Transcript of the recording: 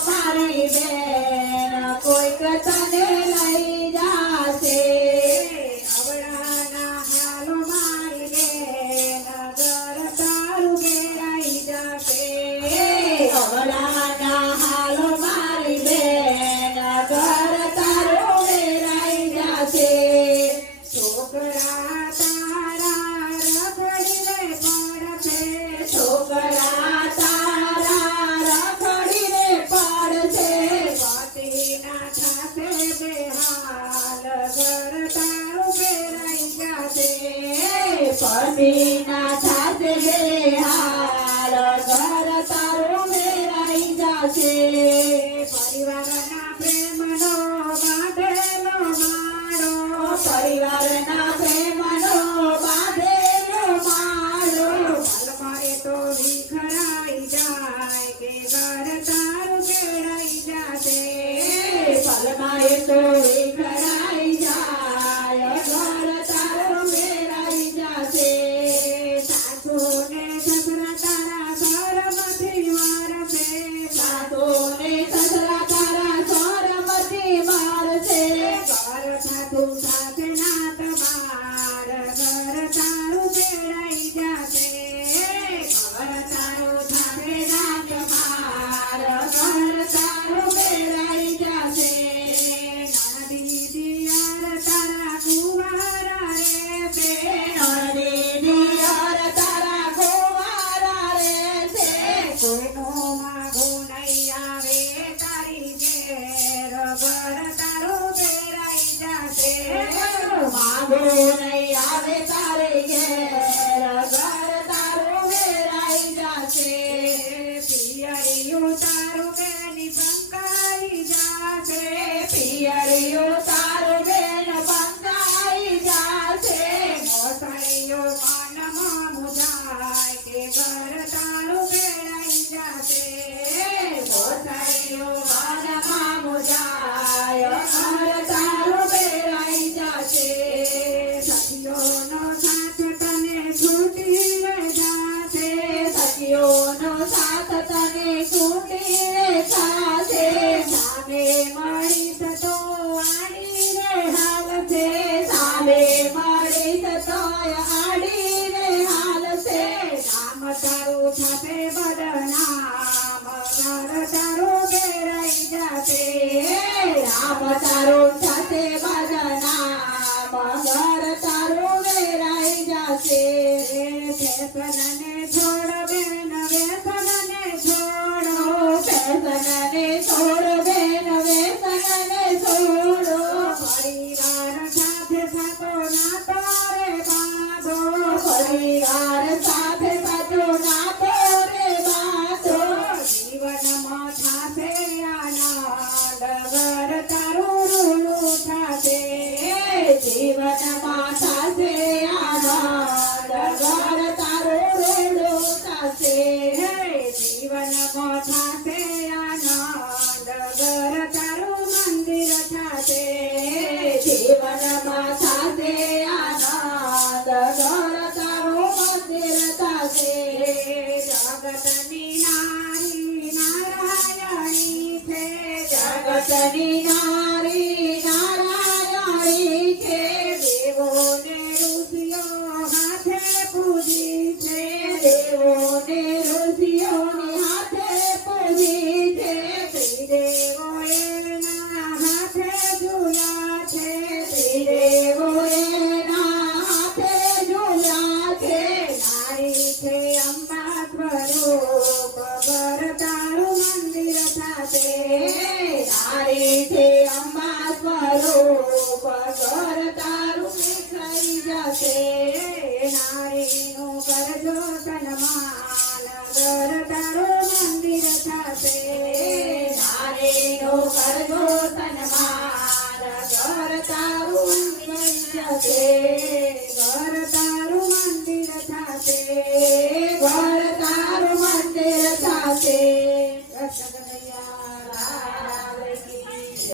મારી બેન કોઈ કથા પસીના થાશે રે હાલ ઘર તારો મેરાઈ જાશે પરિવારના પ્રેમનો બાંધેલો માળો પરિવારના પ્રેમનો બાંધેલો માળો મારે તો વિખરાઈ જાય કે ઘર તારું કેળાઈ જાશે પલમાએ તો વિખરાઈ भो आवे तारे है। Gracias, મનમાં થશે આનંદ ગણ તારો મંદિર થશે. જગતની નારી નારાયણી છે, જગતની નારી નારાયણી છે. દેવોને ઋષિઓ હાથે પૂજી છે, દેવોને ઋષિઓની હાથે પૂજી ઘર તારું થઈ જશે. નારીનું કરજો સન્માન તારું મંદિર થશે. નારીનું કરજો સન્માન ઘર તારું થઈ જશે